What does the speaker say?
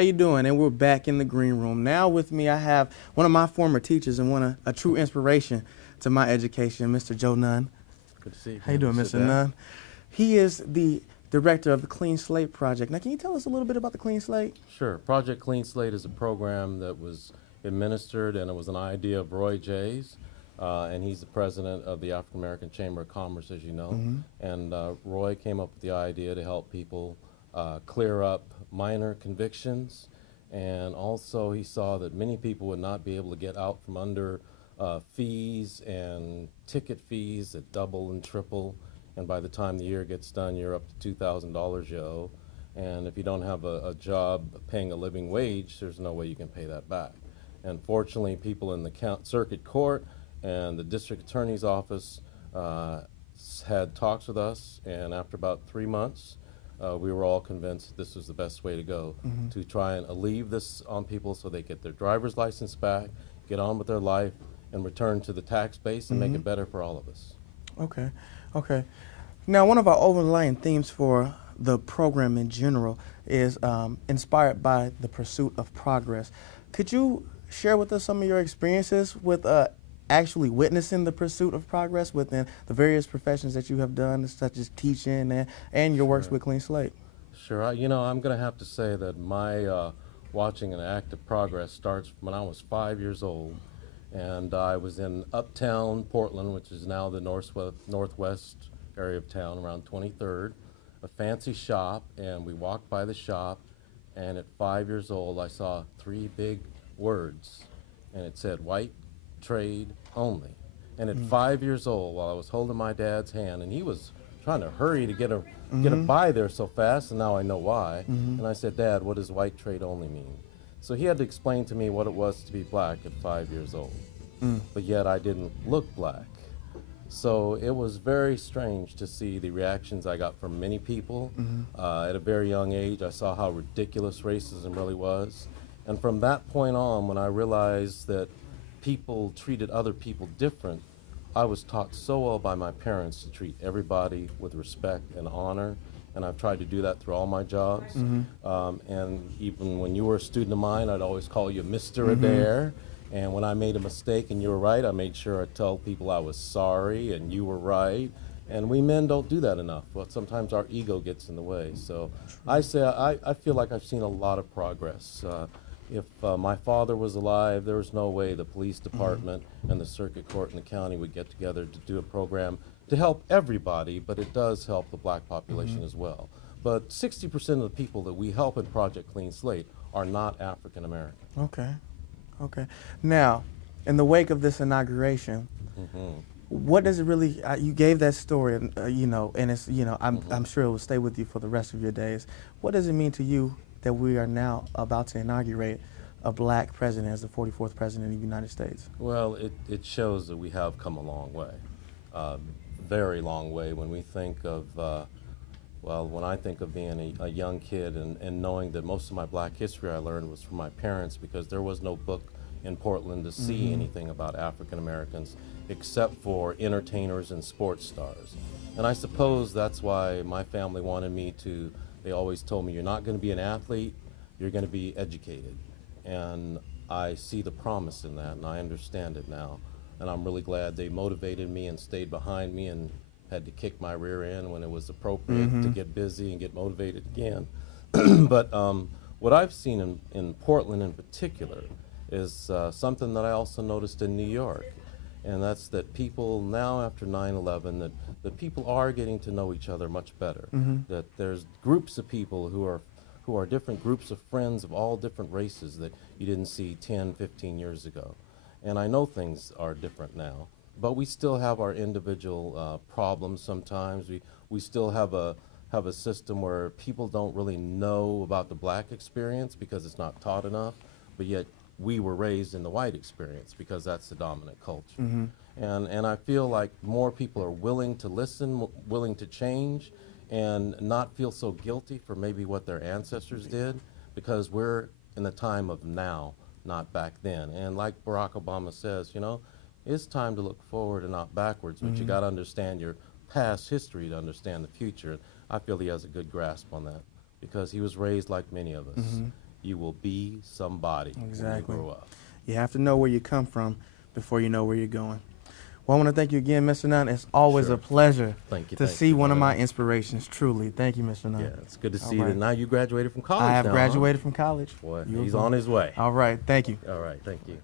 How you doing? And we're back in the green room. Now with me I have one of my former teachers and a true inspiration to my education, Mr. Joe Nunn. Good to see you. How you doing, Mr. Nunn? He is the director of the Clean Slate Project. Now, can you tell us a little bit about the Clean Slate? Sure. Project Clean Slate is a program that was administered, and it was an idea of Roy J's, and he's the president of the African American Chamber of Commerce, as you know. And Roy came up with the idea to help people clear up minor convictions, and also he saw that many people would not be able to get out from under fees and ticket fees that double and triple, and by the time the year gets done, you're up to $2,000 you owe. And if you don't have a job paying a living wage, there's no way you can pay that back. And fortunately, people in the circuit court and the district attorney's office had talks with us, and after about 3 months, we were all convinced that this was the best way to go, to try and alleviate this on people so they get their driver's license back, get on with their life, and return to the tax base and make it better for all of us. Okay, okay. Now, one of our overlying themes for the program in general is inspired by the pursuit of progress. Could you share with us some of your experiences with actually witnessing the pursuit of progress within the various professions that you have done, such as teaching and your works with Clean Slate? Sure. You know, I'm going to have to say that my watching an active progress starts when I was 5 years old, and I was in uptown Portland, which is now the northwest area of town, around 23rd, a fancy shop, and we walked by the shop, and at 5 years old I saw 3 big words, and it said white trade only. And at 5 years old, while I was holding my dad's hand, and he was trying to hurry to get by there so fast, and now I know why, and I said, Dad, what does white trade only mean? So he had to explain to me what it was to be black at 5 years old, but yet I didn't look black. So it was very strange to see the reactions I got from many people. At a very young age, I saw how ridiculous racism really was. And from that point on, when I realized that people treated other people different, I was taught so well by my parents to treat everybody with respect and honor. And I've tried to do that through all my jobs. And even when you were a student of mine, I'd always call you Mr. Adair. And when I made a mistake and you were right, I made sure I tell people I was sorry and you were right. And we men don't do that enough. But sometimes our ego gets in the way. So I feel like I've seen a lot of progress. If my father was alive, there was no way the police department and the circuit court and the county would get together to do a program to help everybody, but it does help the black population as well. But 60% of the people that we help in Project Clean Slate are not African American. Okay. Okay. Now, in the wake of this inauguration, what does it really? You gave that story, you know, and it's, you know, I'm sure it will stay with you for the rest of your days. What does it mean to you that we are now about to inaugurate a black president as the 44th president of the United States? Well, it shows that we have come a long way, very long way. When we think of well, when I think of being a young kid and knowing that most of my black history I learned was from my parents, because there was no book in Portland to see anything about African Americans except for entertainers and sports stars. And I suppose that's why my family wanted me to, they always told me, you're not going to be an athlete, you're going to be educated. And I see the promise in that, and I understand it now. And I'm really glad they motivated me and stayed behind me and had to kick my rear end when it was appropriate to get busy and get motivated again. But what I've seen in Portland in particular is something that I also noticed in New York, and that's that people now after 9/11, that people are getting to know each other much better, that there's groups of people who are different groups of friends of all different races that you didn't see 10, 15 years ago. And I know things are different now, but we still have our individual problems sometimes. We still have a system where people don't really know about the black experience because it's not taught enough, but yet we were raised in the white experience because that's the dominant culture. And I feel like more people are willing to listen, willing to change, and not feel so guilty for maybe what their ancestors did, because we're in the time of now, not back then. And like Barack Obama says, you know, it's time to look forward and not backwards, but you got to understand your past history to understand the future. I feel he has a good grasp on that because he was raised like many of us. you will be somebody Exactly. when you grow up. You have to know where you come from before you know where you're going. Well, I want to thank you again, Mr. Nunn. It's always Sure. a pleasure Thank you. to thank see you, one of brother. my inspirations, truly. Thank you, Mr. Nunn. Yeah, it's good to All see you. right. Now you graduated from college. I have now, graduated from college. Huh? Boy, You he's as well. on his way. All right, thank you. All right, thank you.